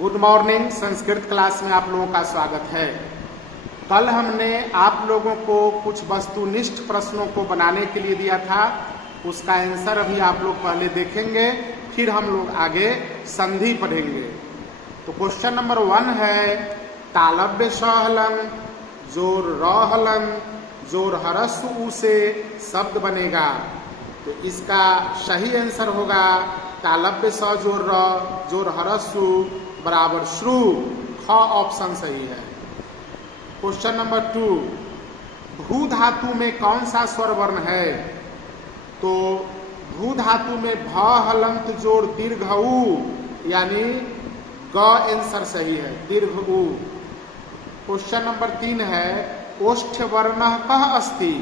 Good morning. Sanskrit class में आप लोगों का स्वागत है। कल हमने आप लोगों को कुछ वस्तुनिष्ठ प्रश्नों को बनाने के लिए दिया था, उसका आंसर अभी आप लोग पहले देखेंगे, फिर हम लोग आगे संधि पढ़ेंगे। तो क्वेश्चन नंबर 1 है तालव्य स हलंग जोर र हलंग जोर हरस्व उ से शब्द बनेगा। तो इसका सही आंसर होगा तालव्य स जोर र जोर हरस्व बराबर श्रु। ख ऑप्शन सही है। क्वेश्चन नंबर 2 भू धातु में कौन सा स्वर वर्ण है? तो भू धातु में भ हलंत जोड़ दीर्घ उ यानी ग आंसर सही है, दीर्घ उ। क्वेश्चन नंबर 3 है ओष्ठ वर्ण कह अस्ति?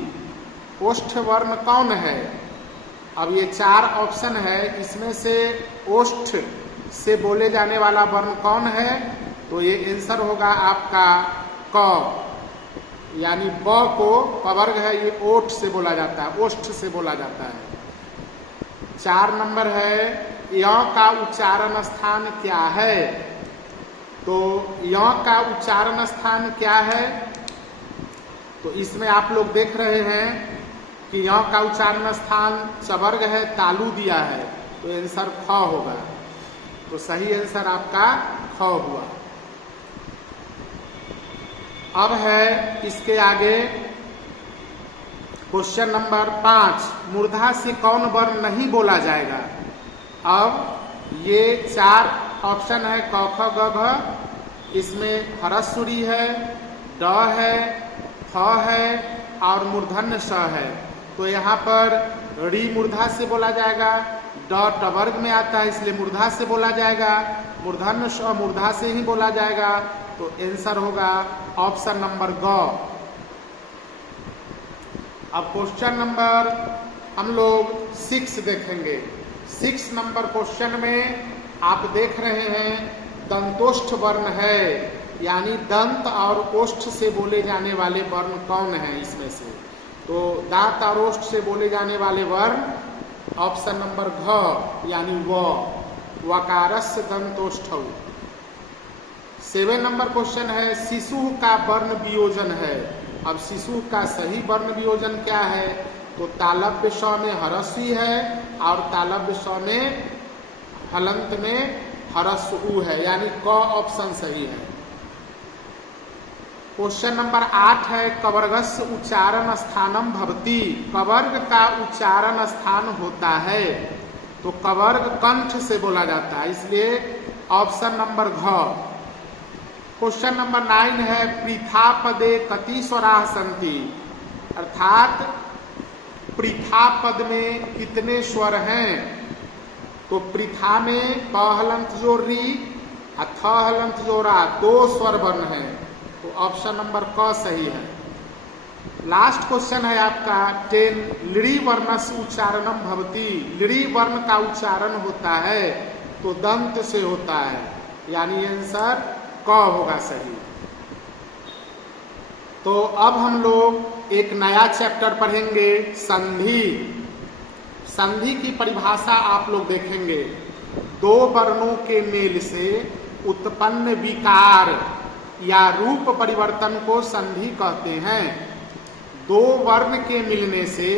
ओष्ठ वर्ण कौन है? अब ये 4 ऑप्शन है, इसमें से ओष्ठ से बोले जाने वाला वर्ण कौन है? तो ये आंसर होगा आपका क, यानी ब को पवर्ग है, ये ओठ से बोला जाता है, ओष्ठ से बोला जाता है। 4 नंबर है य का उच्चारण स्थान क्या है? तो य का उच्चारण स्थान क्या है? तो इसमें आप लोग देख रहे हैं कि य का उच्चारण स्थान चवर्ग है, तालु दिया है, तो आंसर ख होगा। तो सही आंसर आपका ख हुआ। अब है इसके आगे क्वेश्चन नंबर 5 मूर्धा से कौन वर्ण नहीं बोला जाएगा? अब ये 4 ऑप्शन है क ख ग घ, इसमें हरस्वरी है, ड है, फ है और मूर्धन्य स है। तो यहाँ पर री मूर्धा से बोला जाएगा, ड टवर्ग में आता है इसलिए मूर्धा से बोला जाएगा, मूर्धन्य स मूर्धा से ही बोला जाएगा। तो आंसर होगा ऑप्शन नंबर ग। अब क्वेश्चन नंबर हम लोग 6 देखेंगे। 6 नंबर क्वेश्चन में आप देख रहे हैं दंतोष्ठ वर्ण है, यानी दंत और ओष्ठ से बोले जाने वाले वर्ण कौन है इसमें से? तो दांत और ओष्ठ से बोले जाने वाले वर्ण ऑप्शन नंबर घ यानी व, वकारस्य दंतोष्ठौ। 7 नंबर क्वेश्चन है शिशु का वर्ण वियोजन है। अब शिशु का सही वर्ण वियोजन क्या है? तो तालव्य स में हरस्वी है और तालव्य स में हलंत में हरस्व उ है, यानी क ऑप्शन सही है। क्वेश्चन नंबर 8 है कवर्गस्य उच्चारण स्थानम भवति? कवर्ग का उच्चारण स्थान होता है, तो कवर्ग कंठ से बोला जाता है, इसलिए ऑप्शन नंबर घ। क्वेश्चन नंबर 9 है पृथा पदे कति स्वराः सन्ति? अर्थात पृथा पद में कितने स्वर हैं? तो पृथा में प हलंत जोड़ री और थ हलंत जोड़ा 2 स्वर वर्ण हैं, तो ऑप्शन नंबर क सही है। लास्ट क्वेश्चन है आपका 10 लिड़ी वर्णस्य उच्चारणम भवति? लिड़ी वर्ण का उच्चारण होता है तो दंत से होता है, यानी आंसर क होगा सही। तो अब हम लोग एक नया चैप्टर पढ़ेंगे संधि। संधि की परिभाषा आप लोग देखेंगे। 2 वर्णों के मेल से उत्पन्न विकार या रूप परिवर्तन को संधि कहते हैं। 2 वर्ण के मिलने से,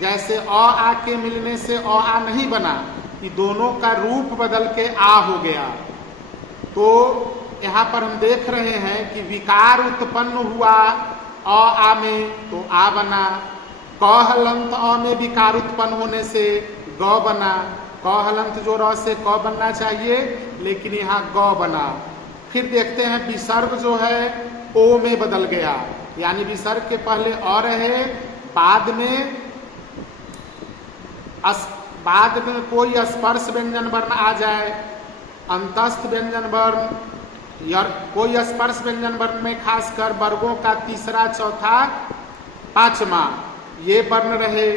जैसे अ आ के मिलने से अ आ नहीं बना, कि दोनों का रूप बदल के आ हो गया। तो यहाँ पर हम देख रहे हैं कि विकार उत्पन्न हुआ अ आ में, तो आ बना। क हलंत अ में विकार उत्पन्न होने से ग बना। क हलंत जो र से क बनना चाहिए, लेकिन यहाँ ग बना। फिर देखते हैं विसर्ग जो है ओ में बदल गया, यानी विसर्ग के पहले अ रहे, बाद में कोई स्पर्श व्यंजन वर्ण आ जाए, अंतस्थ व्यंजन वर्ण या कोई स्पर्श व्यंजन वर्ण में खासकर वर्गों का तीसरा, चौथा, 5वां ये वर्ण रहे,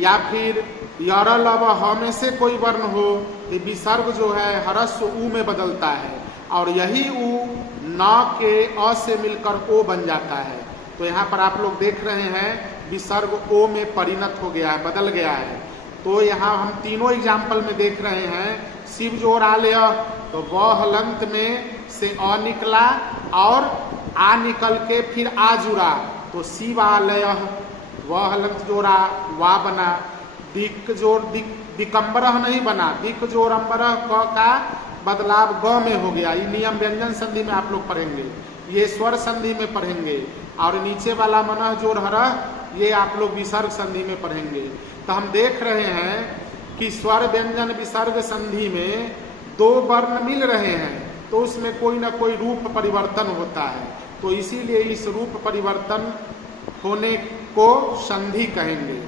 या फिर यर लव ह में से कोई वर्ण हो, तो विसर्ग जो है हरस्व उ में बदलता है और यही उ न के अ से मिलकर ओ बन जाता है। तो यहाँ पर आप लोग देख रहे हैं विसर्ग ओ में परिणत हो गया है, बदल गया है। तो यहाँ हम तीनों एग्जाम्पल में देख रहे हैं शिव जोर आलय, तो व हलंत में से अ निकला और आ निकल के फिर आ जुड़ा तो शिवालय, वह हलंत जोड़ा वा बना। दिक जोड़ दिकम्बरह नहीं बना, दिक जोड़ अम्बरह क का बदलाव ग में हो गया। ये नियम व्यंजन संधि में आप लोग पढ़ेंगे, ये स्वर संधि में पढ़ेंगे, और नीचे वाला मनः जोड़ हरह ये आप लोग विसर्ग संधि में पढ़ेंगे। तो हम देख रहे हैं कि स्वर व्यंजन विसर्ग संधि में दो वर्ण मिल रहे हैं तो उसमें कोई ना कोई रूप परिवर्तन होता है, तो इसीलिए इस रूप परिवर्तन होने को संधि कहेंगे।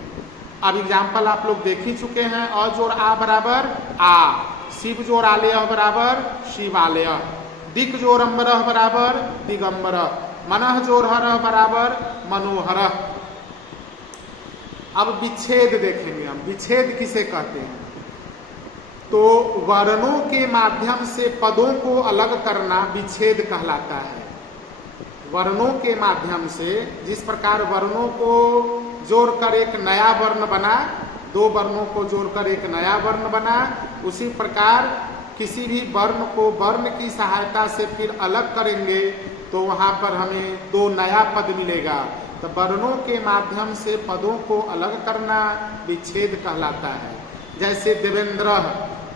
अब एग्जाम्पल आप लोग देख ही चुके हैं। अ जोड़ आ बराबर आ, शिव जोड़ आलय बराबर शिवालय, दिक जोड़ अम्बरह बराबर दिगंबरह, मनः जोड़ हरह बराबर मनोहरः। अब विच्छेद देखेंगे हम, विच्छेद किसे कहते हैं। तो वर्णों के माध्यम से पदों को अलग करना विच्छेद कहलाता है। वर्णों के माध्यम से, जिस प्रकार वर्णों को जोड़कर एक नया वर्ण बना, दो वर्णों को जोड़कर एक नया वर्ण बना, उसी प्रकार किसी भी वर्ण को वर्ण की सहायता से फिर अलग करेंगे तो वहां पर हमें दो नया पद मिलेगा। तो वर्णों के माध्यम से पदों को अलग करना विच्छेद कहलाता है। जैसे देवेंद्र,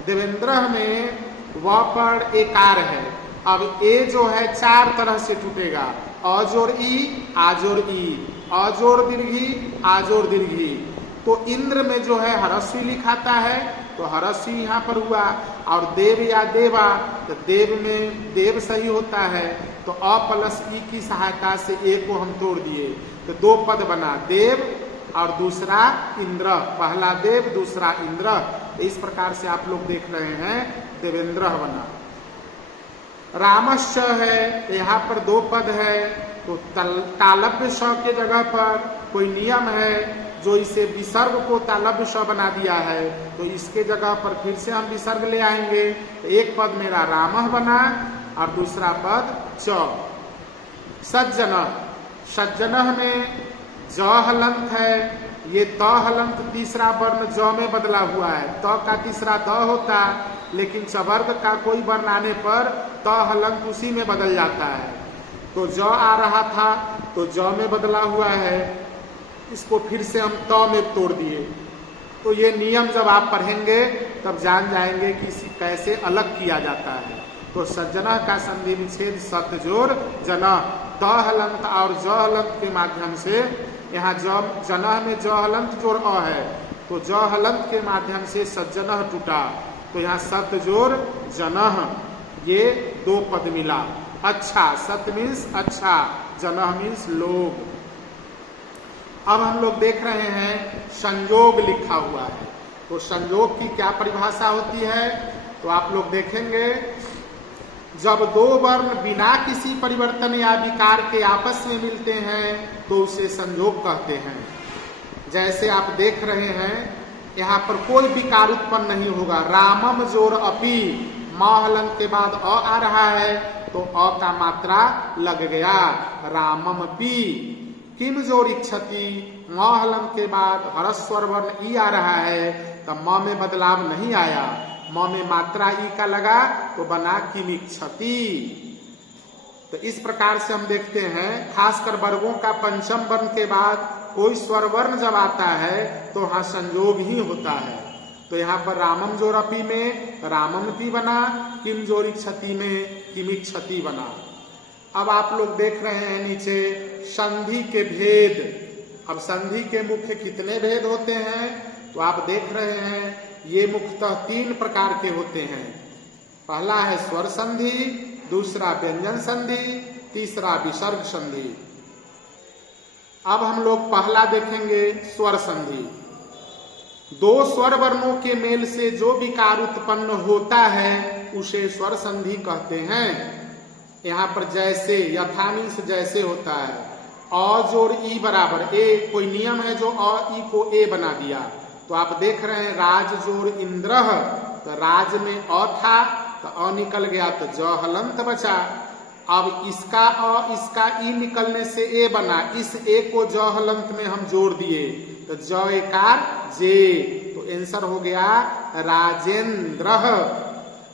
देवेंद्र में व पर एकार है, अब ए जो है चार तरह से टूटेगा, अ जोड़ ई, आ जोड़ ई, अ जोड़ दीर्घी, आ जोड़ दीर्घी। तो इंद्र में जो है हरस्वी लिखाता है तो हरस्वी यहाँ पर हुआ, और देव या देवा तो देव में देव सही होता है, तो अ प्लस ई की सहायता से ए को हम तोड़ दिए तो दो पद बना, देव और दूसरा इंद्र, पहला देव दूसरा इंद्र। इस प्रकार से आप लोग देख रहे हैं देवेंद्र बना। रामश्च है, यहाँ पर दो पद है, तो तालव्य श के जगह पर कोई नियम है जो इसे विसर्ग को तालव्य श बना दिया है, तो इसके जगह पर फिर से हम विसर्ग ले आएंगे। तो एक पद मेरा रामः बना और दूसरा पद च। सज्जन, सज्जनः में ज हलंत है, ये त हलंत तीसरा वर्ण ज में बदला हुआ है, त का तीसरा द होता, लेकिन चवर्ग का कोई वर्ण आने पर त हलंत उसी में बदल जाता है। तो ज आ रहा था तो ज में बदला हुआ है, इसको फिर से हम त में तोड़ दिए। तो ये नियम जब आप पढ़ेंगे तब जान जाएंगे कि इसे कैसे अलग किया जाता है। तो सज्जनः का संधि विच्छेद सत जोड़ जनः, त हलंत और ज हलंत के माध्यम से, यहाँ जनः में ज हलंत जोड़ अ है, तो ज हलंत के माध्यम से सज्जनः टूटा, तो यहाँ सत जोड़ जनः, ये दो पद मिला। अच्छा, सत मीन्स अच्छा, जनः मीन्स लोग। अब हम लोग देख रहे हैं संयोग लिखा हुआ है, तो संयोग की क्या परिभाषा होती है, तो आप लोग देखेंगे जब दो वर्ण बिना किसी परिवर्तन या विकार के आपस में मिलते हैं तो उसे संयोग कहते हैं। जैसे आप देख रहे हैं यहाँ पर कोई विकार उत्पन्न नहीं होगा, रामम जोर अपी, म हलंत के बाद अ आ रहा है तो अ का मात्रा लग गया, रामम पी। किम जोर इच्छति, म हलंत के बाद हरस्वर वर्ण ई आ रहा है तो म में बदलाव नहीं आया, म में मात्रा ई का लगा तो बना किम इच्छति। तो इस प्रकार से हम देखते हैं खासकर वर्गों का पंचम वर्ण के बाद कोई स्वर वर्ण जब आता है तो वहां संयोग ही होता है। तो यहाँ पर रामम जोरपी में रामम पी बना, किम जोरी क्षति में किमिक क्षति बना। अब आप लोग देख रहे हैं नीचे संधि के भेद। अब संधि के मुख्य कितने भेद होते हैं तो आप देख रहे हैं ये मुख्यतः तीन प्रकार के होते हैं। पहला है स्वर संधि, दूसरा व्यंजन संधि, तीसरा विसर्ग संधि। अब हम लोग पहला देखेंगे स्वर संधि। दो स्वर वर्णों के मेल से जो विकार उत्पन्न होता है उसे स्वर संधि कहते हैं। यहाँ पर जैसे यथा मीन्स जैसे होता है, अ जोड़ ई बराबर ए, कोई नियम है जो अ ई को ए बना दिया। तो आप देख रहे हैं राज जोड़ इंद्रह, तो राज में अ था तो अ निकल गया तो ज हलंत बचा। अब इसका अ इसका ई निकलने से ए बना, इस ए को ज हलंत में हम जोड़ दिए तो ज एकार जे, तो आंसर हो गया राजेंद्र।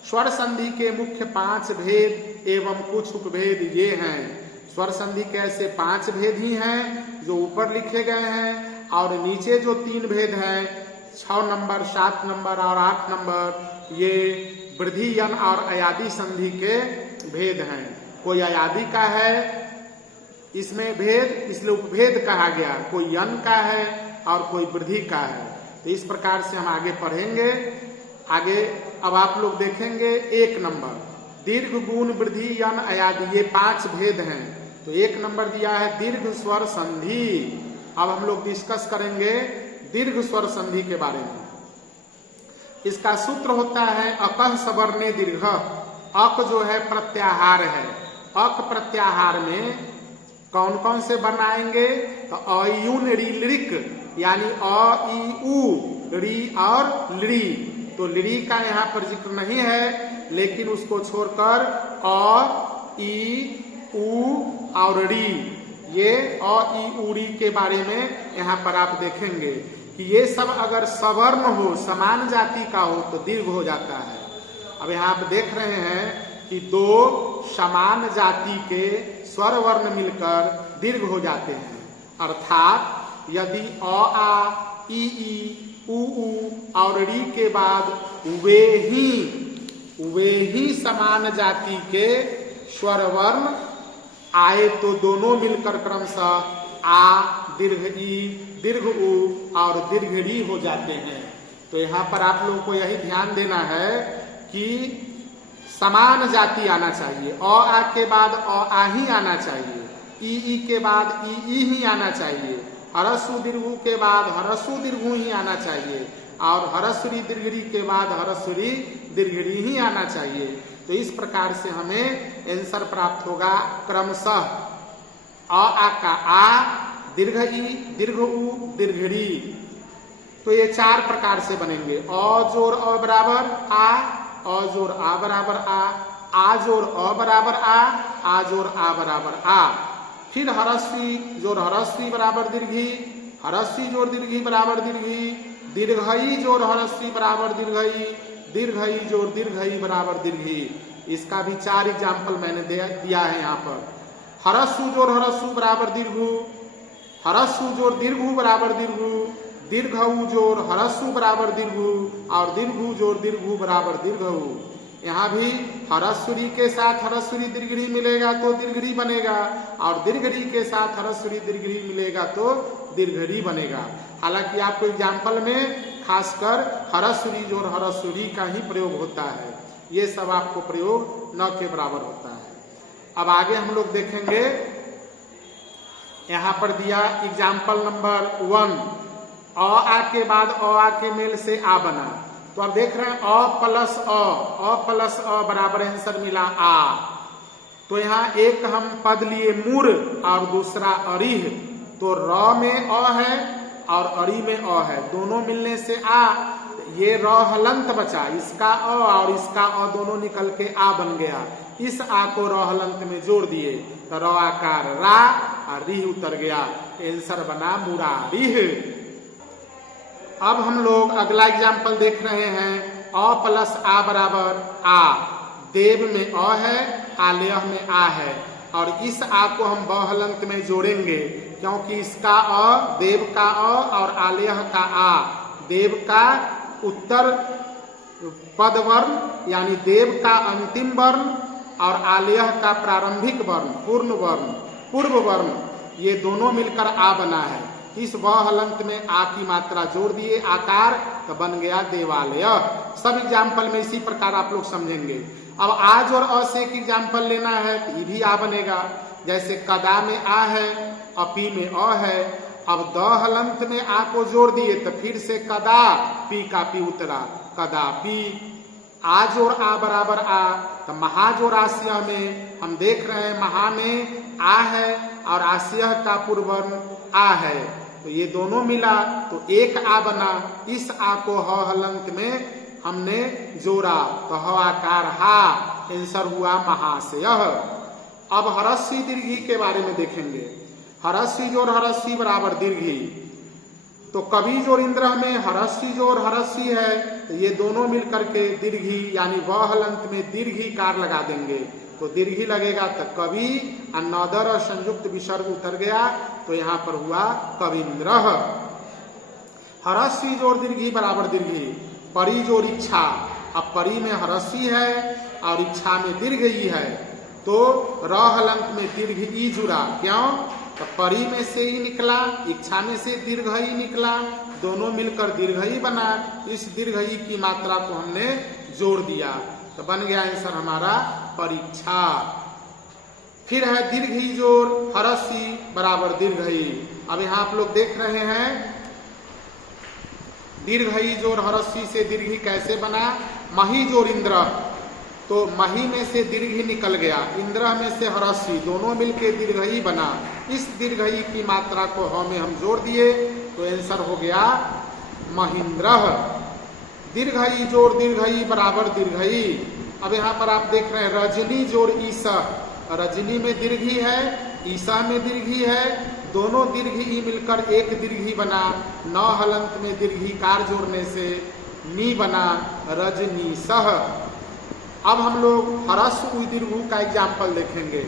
स्वर संधि के मुख्य 5 भेद एवं कुछ उपभेद ये हैं। स्वर संधि के ऐसे 5 भेद ही हैं जो ऊपर लिखे गए हैं, और नीचे जो 3 भेद हैं 6 नंबर, 7 नंबर और 8 नंबर, ये वृद्धि यन और अयादि संधि के भेद हैं। कोई अयादि का है इसमें भेद, इसलिए उपभेद कहा गया, कोई यन का है और कोई वृद्धि का है। तो इस प्रकार से हम आगे पढ़ेंगे। आगे अब आप लोग देखेंगे 1 नंबर दीर्घ गुण वृद्धि यन अयादि, ये 5 भेद हैं। तो 1 नंबर दिया है दीर्घ स्वर संधि। अब हम लोग डिस्कस करेंगे दीर्घ स्वर संधि के बारे में। इसका सूत्र होता है अकः सवर्णे दीर्घ। अक जो है प्रत्याहार है। अक प्रत्याहार में कौन कौन से वर्ण आएंगे? तो अ यू री लिरिक, यानी अ ई उ री और लृ। तो लृ का यहाँ पर जिक्र नहीं है, लेकिन उसको छोड़कर अ ई उ और री, ये अ ई उ री के बारे में यहाँ पर आप देखेंगे कि ये सब अगर सवर्ण हो, समान जाति का हो तो दीर्घ हो जाता है। अब यहाँ आप देख रहे हैं कि 2 समान जाति के स्वर वर्ण मिलकर दीर्घ हो जाते हैं। अर्थात यदि अ आ ई उ और री के बाद वे ही समान जाति के स्वर वर्ण आए तो दोनों मिलकर क्रमशः आ दीर्घ ई दीर्घ उ और दीर्घ री हो जाते हैं। तो यहाँ पर आप लोगों को यही ध्यान देना है कि समान जाति आना चाहिए। अ आ के बाद अ आ ही आना चाहिए, ई के बाद ई ही आना चाहिए, हरस्व दीर्घ के बाद हरस्व दीर्घ ही आना चाहिए, और हरस्वरी दीर्घरी के बाद हरस्वरी दीर्घरी ही आना चाहिए। तो इस प्रकार से हमें आंसर प्राप्त होगा क्रमशः अ आ का आ, दीर्घ ई, दीर्घ उ, दीर्घरी। तो ये 4 प्रकार से बनेंगे। अ जोर अ बराबर आ जोर आ बराबर आ जोर अ बराबर आ जोर आ बराबर आ। फिर हरस्वी जोर हरस्वी बराबर दीर्घी, हरस्वी जोर दीर्घी बराबर दीर्घी, दीर्घई जोर हरस्वी बराबर दीर्घई, दीर्घई जोर दीर्घई बराबर दीर्घी। इसका भी 4 एग्जाम्पल मैंने दिया है यहाँ पर। हरस्व जोर हरस्व बराबर दीर्घु, हरस्व जोर दीर्घु बराबर दीर्घु, दीर्घऊ जोर हरस्व बराबर दीर्घु और दीर्घु जोर दीर्घु बराबर दीर्घऊ। यहाँ भी हरस्वरी के साथ हरस्वरी दीर्घरी मिलेगा तो दीर्घरी बनेगा, और दीर्घरी के साथ हरस्वरी दीर्घरी मिलेगा तो दीर्घरी बनेगा। हालांकि आपको एग्जाम्पल में खासकर हरस्वरी जोर हरस्वरी का ही प्रयोग होता है, ये सब आपको प्रयोग न के बराबर होता है। अब आगे हम लोग देखेंगे, यहाँ पर दिया एग्जाम्पल नंबर 1, अ आ के बाद अ आ के मेल से आ बना। तो अब देख रहे हैं अ प्लस अ बराबर आंसर मिला आ। तो यहाँ एक हम पद लिए मूर और दूसरा अरिह। तो र में अ है और अरि में अ है, दोनों मिलने से आ। ये र हलंत बचा, इसका अ और इसका अ दोनों निकल के आ बन गया। इस आ को र हलंत में जोड़ दिए तो र आकार रा और रिह उतर गया, आंसर बना मुरारिह। अब हम लोग अगला एग्जाम्पल देख रहे हैं, अ प्लस आ बराबर आ। देव में अ है, आलेह में आ है, और इस आ को हम ब हलंत में जोड़ेंगे क्योंकि इसका अ, देव का अ और आलेह का आ, देव का उत्तर पद वर्ण यानी देव का अंतिम वर्ण और आलेह का प्रारंभिक वर्ण पूर्व वर्ण, ये दोनों मिलकर आ बना है। इस व हलंत में आ की मात्रा जोड़ दिए आकार, तो बन गया देवालय। सब एग्जाम्पल में इसी प्रकार आप लोग समझेंगे। अब आज और अ से एक एग्जाम्पल लेना है तो ये भी आ बनेगा। जैसे कदा में आ है, अपी में अ है। अब द हलंत में आ को जोड़ दिए तो फिर से कदा पी का पी उतरा, कदा पी। आ जोड़ आ बराबर आ, तो महाजोड़ आशय में हम देख रहे हैं महा में आ है और आशय का पूर्ववर्ण आ है, तो ये दोनों मिला तो एक आ बना। इस आ को ह हलंत में हमने जोड़ा तो ह आकार हा, आंसर हुआ महाशय। अब हरस्वी दीर्घी के बारे में देखेंगे। हरस्वी जोड़ हरस्वी बराबर दीर्घी। तो कवि जोड़ इंद्र में हरस्वी जोड़ हरस्वी है, तो ये दोनों मिलकर के दीर्घी यानी व हलंत में दीर्घी कार लगा देंगे, तो दीर्घी लगेगा तो कवि अनदर और संयुक्त विसर्ग उतर गया, तो यहाँ पर हुआ कविंद्र। हरस्वी जोड़ दीर्घी बराबर दीर्घी, परी जोड़ इच्छा, अब परी में हरस्वी है और इच्छा में दीर्घ ई है, तो र हलंत में दीर्घ ई जुड़ा, क्यों? तो परी में से ही निकला, इच्छा में से दीर्घ ई निकला, दोनों मिलकर दीर्घ ई बना, इस दीर्घ ई की मात्रा को हमने जोड़ दिया, तो बन गया आंसर हमारा परीक्षा। फिर है दीर्घ ई जोड़ हरस्वी बराबर दीर्घ ई। अब यहाँ आप लोग देख रहे हैं दीर्घ ई जोड़ हरस्वी से दीर्घी कैसे बना। मही जोड़ इंद्र, तो मही में से दीर्घी निकल गया, इंद्र में से हरस्वी, दोनों मिलके दीर्घई बना, इस दीर्घई की मात्रा को ह में हम जोड़ दिए, तो आंसर हो गया महिंद्र। दीर्घई जोड़ दीर्घई बराबर दीर्घई। अब यहाँ पर आप देख रहे हैं रजनी जोड़ ईसा, रजनी में दीर्घी है, ईसा में दीर्घी है, दोनों दीर्घी मिलकर एक दीर्घी बना, न हलंत में दीर्घी कार जोड़ने से नी बना रजनी सह। अब हम लोग हरस्व उ दीर्घ का एग्जाम्पल देखेंगे।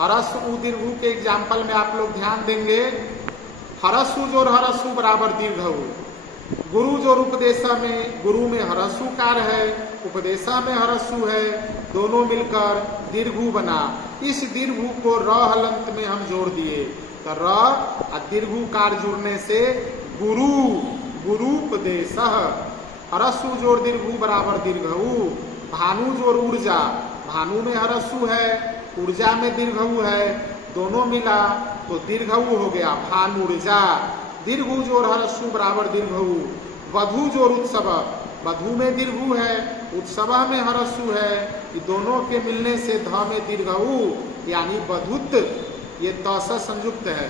हरस्व उ दीर्घ के एग्जाम्पल में आप लोग ध्यान देंगे, हरस्व जोड़ हरस्व बराबर दीर्घ उ। गुरु जोड़ उपदेशा में, गुरु में हरस्व कार है, उपदेशा में हरस्व है, दोनों मिलकर दीर्घु बना, इस दीर्घु को र हलंत में हम जोड़ दिए, तो र और दीर्घु कार जुड़ने से गुरु, गुरुपदेश। हरस्व जोड़ दीर्घु बराबर दीर्घऊ। भानु जोड़ ऊर्जा, भानु में हरस्व है, ऊर्जा में दीर्घऊ है, दोनों मिला तो दीर्घऊ हो गया भानुर्जा। दीर्घु जोड़ हरस्व बराबर दीर्घऊ। वधु जोड़ उत्सव, वधु में दीर्घु है, उत्सव में हरस्व है, ये दोनों के मिलने से ध में दीर्घऊ यानी वधुत, ये त से संयुक्त है,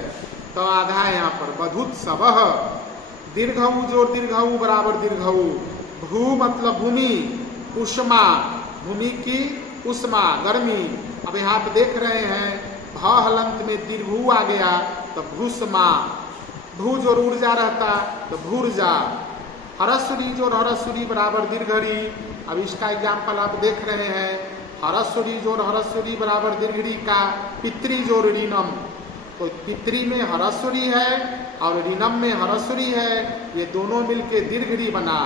तो आधा है यहाँ पर वधुत्सव। दीर्घऊ जोड़ दीर्घऊ बराबर दीर्घऊ। भू मतलब भूमि, उष्मा, भूमि की उष्मा गर्मी। अब यहाँ पे देख रहे हैं भ हलंत में दीर्घू आ गया तो भूष्मा। भू जोड़ ऊर्जा रहता तो भूर्जा। हरस्वरी जोड़ हरस्वरी बराबर दीर्घरी। अब इसका एग्जाम्पल आप देख रहे हैं, हरस्वरी जोड़ हरस्वरी बराबर दीर्घरी का पितृ जोड़ ऋणम, तो पितृ में हरस्वरी है और ऋणम में हरस्वरी है, ये दोनों मिलके दीर्घरी बना।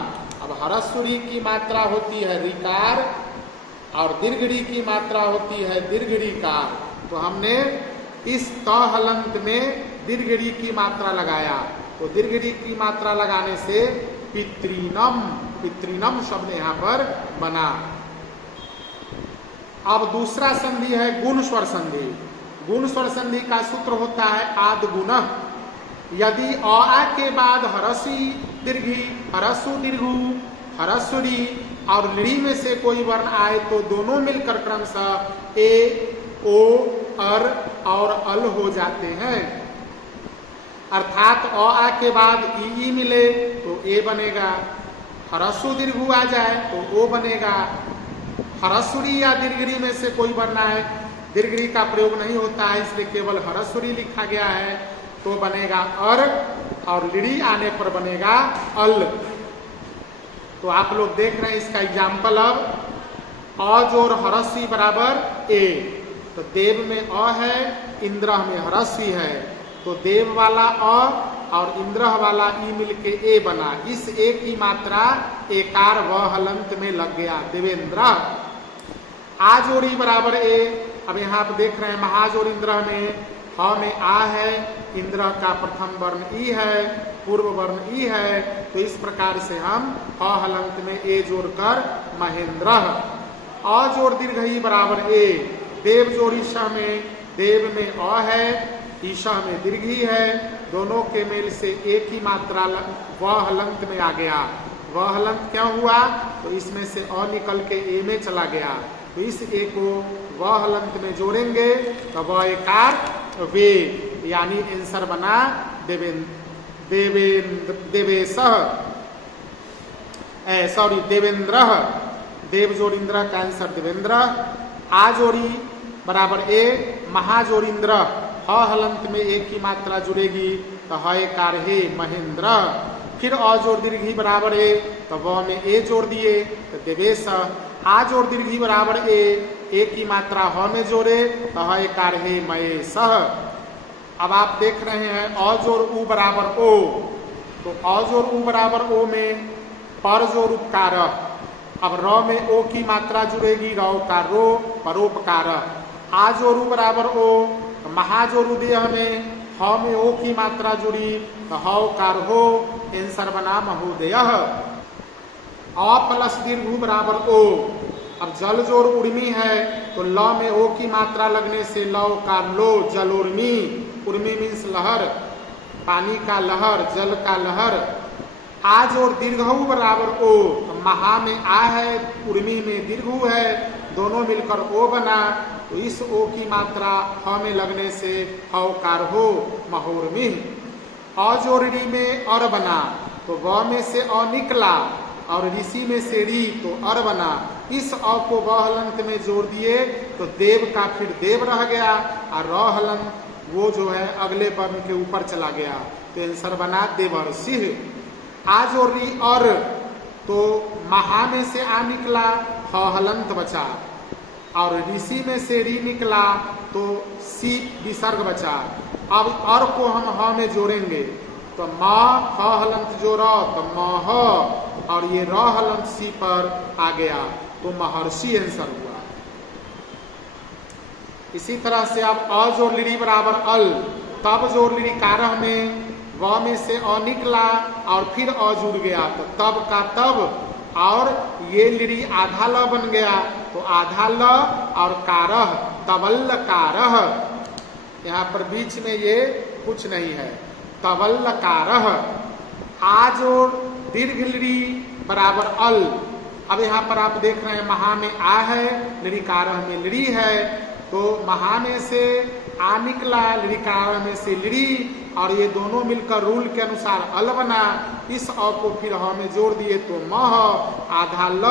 अब हरस्वरी की मात्रा होती है ऋकार और दीर्घड़ी की मात्रा होती है दीर्घड़ीकार, तो हमने इस त हलंत में दीर्घड़ी की मात्रा लगाया, तो दीर्घड़ी की मात्रा लगाने से पितृनम, पितृनम शब्द यहाँ पर बना। अब दूसरा संधि है गुण स्वर संधि। गुण स्वर संधि का सूत्र होता है आद गुण। यदि अ आ के बाद हरस्वी दीर्घी, हरस्व दीर्घु, हरस्वरी और लड़ी में से कोई वर्ण आए तो दोनों मिलकर क्रमशः ए, ओ, अर और अल हो जाते हैं। अर्थात अ आ के बाद ई मिले तो ए बनेगा, हरस्व दीर्घु आ जाए तो ओ बनेगा। हरस्वरी या दीर्घरी में से कोई वर्ण आए, दीर्घरी का प्रयोग नहीं होता है इसलिए केवल हरस्वरी लिखा गया है, तो बनेगा अर और लिड़ी आने पर बनेगा अल। तो आप लोग देख रहे हैं इसका एग्जाम्पल। अब अ जोड़ हरस्वी बराबर ए, तो देव में अ है, इंद्र में हरस्वी है, तो देव वाला अ और इंद्र वाला ई मिलके ए बना। इस ए की मात्रा एकार व हलंत में लग गया देवेंद्र। आ जोड़ी बराबर ए। अब यहाँ आप देख रहे हैं महाजोड़ इंद्र में ह में आ है, इंद्र का प्रथम वर्ण ई है, पूर्व वर्ण ई है, तो इस प्रकार से हम ह हलंत में ए जोड़कर महेंद्र। अ जोड़ दीर्घ ई बराबर ए। देव जोड़ ईशा में, देव में अ है, ईशा में दीर्घ ई है, दोनों के मेल से ए की मात्रा व हलंत में आ गया। व हलंत क्या हुआ, तो इसमें से अ निकल के ए में चला गया, तो इस ए को व हलंत में जोड़ेंगे तो व एकार वे, यानी आंसर बना देवेंद्र। देव जोड़ इंद्र का आंसर देवेंद्र। आ जोड़ी बराबर ए। महाजोड़ इंद्र, ह हलंत में ए की मात्रा जुड़ेगी तो है कार हे महेंद्र। फिर अ जोड़ दीर्घी बराबर ए, तो व में ए जोड़ दिए तो देवेश। आ जोड़ दीर्घी बराबर ए की मात्रा ह में जोड़े तो है कार हे महेश। अब आप देख रहे हैं अ जोड़ उ बराबर ओ, तो अ जोड़ उ बराबर ओ में पर जोड़ उपकार। अब र में ओ की मात्रा जुड़ेगी, र का रो परोपकार। आ जोड़ उ बराबर ओ, तो महाजोड़ उदेह में ह में ओ की मात्रा जुड़ी तो ह कार हो, आंसर बना महोदय। अ प्लस दीर्घ बराबर ओ। अब जल जोड़ उर्मी है तो ल में ओ की मात्रा लगने से ल का लो जल उर्मी। उर्मी मीन्स लहर, पानी का लहर, जल का लहर। आ जोड़ दीर्घ बराबर ओ, तो महा में आ है, उर्मी में दीर्घ है, दोनों मिलकर ओ बना, तो इस ओ की मात्रा ह में लगने से हकार हो महोर्मी। अ जोड़ री में अर बना, तो व में से अ निकला और ऋषि में से री तो अर बना। इस अ को व हलंत में जोड़ दिए तो देव का फिर देव रह गया और र हलंत वो जो है अगले वर्ण के ऊपर चला गया, तो आंसर बना देवर सिंह। आ जोड़ री और, तो महा में से आ निकला, ह हलंत बचा, और ऋषि में से री निकला तो सी विसर्ग बचा। अब और को हम ह में जोड़ेंगे तो म ह हलंत जोड़ा तो मह, और ये र हलंत सी पर आ गया तो महर्षि आंसर हुआ। इसी तरह से अब अ जोड़ लिरी बराबर अल, तब जोड़ लिरी कारह में व में से अ निकला और फिर अ जुड़ गया तो तब का तब, और ये लिरी आधा ल बन गया तो आधा ल और कारह तबल्ल कारह। यहाँ पर बीच में ये कुछ नहीं है, तबल्ल कारह। आ जोड़ दीर्घ लिरी बराबर अल। अब यहाँ पर आप देख रहे हैं महा में आ है, लिरी कारह में लिरी है, तो महा में से आ निकला, लिरी कारह में से लिरी, और ये दोनों मिलकर रूल के अनुसार अल बना। इस अ को फिर ह में जोड़ दिए तो मह, आधा ल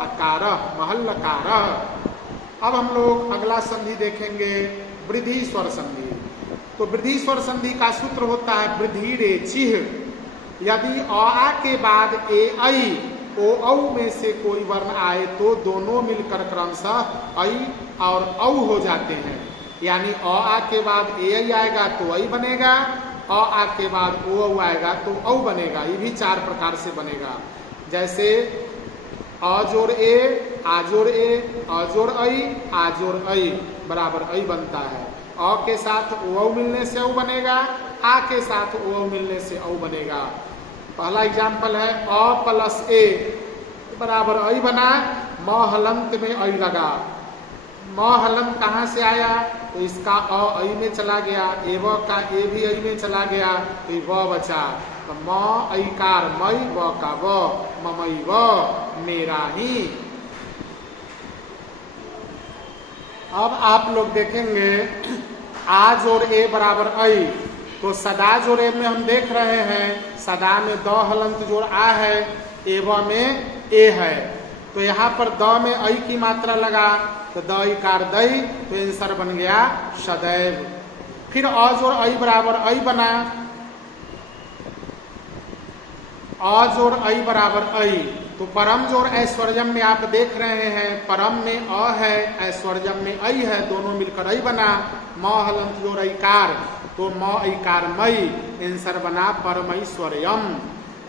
अकारह महल्ल कारह। अब हम लोग अगला संधि देखेंगे वृद्धि स्वर संधि। तो वृद्धि स्वर संधि का सूत्र होता है वृद्धि रे चिह। यदि अ आ के बाद ए ऐ ओ औ में से कोई वर्ण आए तो दोनों मिलकर क्रमशः ऐ और औ हो जाते हैं। यानी अ आ के बाद ए ऐ आएगा तो ऐ बनेगा, अ आ के बाद ओ औ आएगा तो औ बनेगा। ये भी चार प्रकार से बनेगा, जैसे अ जोड़ ए, आ जोड़ ए, अ जोड़ ऐ, आ जोड़ ऐ बराबर ऐ बनता है। अ के साथ ओ औ मिलने से औ बनेगा, आ के साथ ओ औ मिलने से औ बनेगा। पहला एग्जाम्पल है अ प्लस ए बराबर ऐ बना, म हलंत में ऐ लगा। म हलंत कहाँ से आया, तो इसका अ ऐ में चला गया, एव का ए भी ऐ में चला गया तो व बचा, तो म ऐकार मई, व का व, ममई व मेरा ही। अब आप लोग देखेंगे आ जोड़ ए बराबर ऐ, तो सदा जोड़ ए में हम देख रहे हैं सदा में द हलंत जोड़ आ है, एव में ए है, तो यहाँ पर द में ऐ की मात्रा लगा तो द इकार दई, तो आंसर बन गया सदैव। फिर अ जोड़ ऐ बराबर ऐ बना, अ जोड़ ऐ बराबर ऐ, तो परम जोड़ ऐश्वर्यम में आप देख रहे हैं परम में अ है, ऐश्वर्यम में ऐ है, दोनों मिलकर ऐ बना। म हलंत जोड़ ऐकार तो म ऐकार मई, आंसर बना परमैश्वर्यम।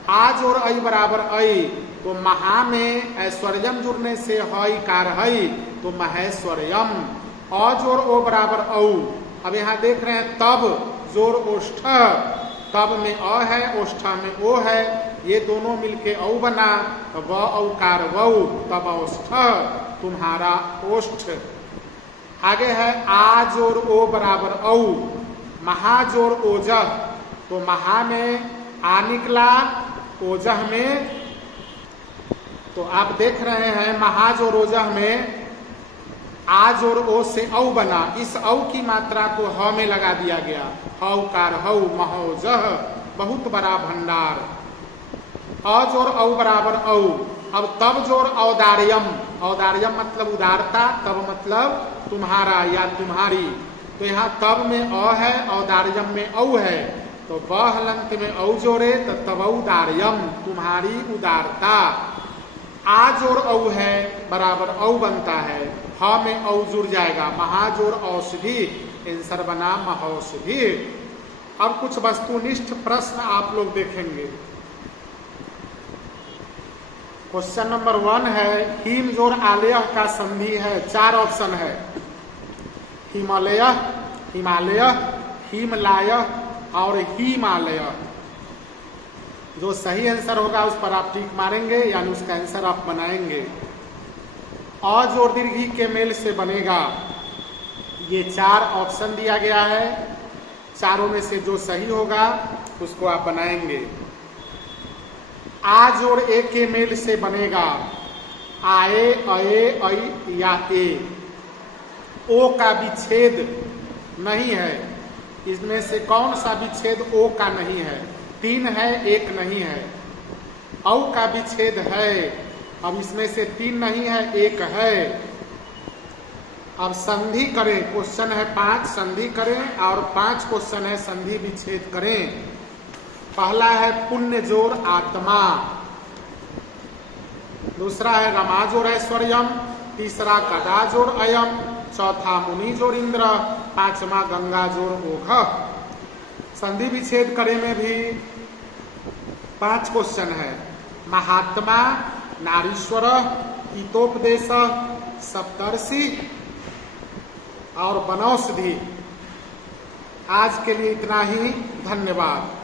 आ जोड़ ऐ बराबर ऐ, तो महा में ऐश्वर्यम जुड़ने से ह इकार है तो महेश्वर्यम। अ जोड़ ओ बराबर औ। अब यहाँ देख रहे हैं तब जोड़ ओष्ठ, तब में अ है, ओष्ठ में ओ है, ये दोनों मिलके औ बना, व औकार वौ तब औष्ठ तुम्हारा ओष्ठ। आगे है आ जोड़ ओ बराबर औ, महा जोड़ ओजह, तो महा में आ निकला, ओजह में, तो आप देख रहे हैं महा जोड़ ओजह में आ जोड़ ओ से औ बना, इस औ की मात्रा को ह में लगा दिया गया, हौकार हौ महोजह बहुत बड़ा भंडार। अ जोड़ औ बराबर औ। अब तब जोड़ औदार्यम, औदार्यम मतलब उदारता, तब मतलब तुम्हारा या तुम्हारी, तो यहाँ तब में अ है, औदार्यम में औ है, तो वह हलंत में औ जोड़े तो तवौदार्यम, तुम्हारी उदारता। आज और औ है बराबर औ बनता है, ह में औ जुड़ जाएगा, महाजोड़ औषधि, आंसर बना महौषधि। अब कुछ वस्तुनिष्ठ प्रश्न आप लोग देखेंगे। क्वेश्चन नंबर 1 है, हिम जोड़ आलय का संधि है, 4 ऑप्शन है, हिमालय, हिमालय, हिमलाय और हिमालय। जो सही आंसर होगा उस पर आप टिक मारेंगे, यानी उसका आंसर आप बनाएंगे। अ जोड़ दीर्घी के मेल से बनेगा, ये 4 ऑप्शन दिया गया है, चारों में से जो सही होगा उसको आप बनाएंगे। आ जोड़ ए के मेल से बनेगा, आए, अए, ऐ या ए। ओ का विच्छेद नहीं है, इसमें से कौन सा विच्छेद ओ का नहीं है? 3 है, 1 नहीं है। औ का विच्छेद है, अब इसमें से 3 नहीं है, 1 है। अब संधि करें, क्वेश्चन है 5, संधि करें और 5 क्वेश्चन है संधि विच्छेद करें। पहला है पुण्य जोड़ आत्मा, दूसरा है रमा जोड़ ऐश्वर्यम, तीसरा कदा जोड़ अयम, चौथा मुनि जोड़ इंद्र, 5वां गंगा जोड़ ओघ। संधि विच्छेद करे में भी 5 क्वेश्चन है। महात्मा, नारीश्वर, हितोपदेश, सप्तर्षि और वनौषधि। आज के लिए इतना ही, धन्यवाद।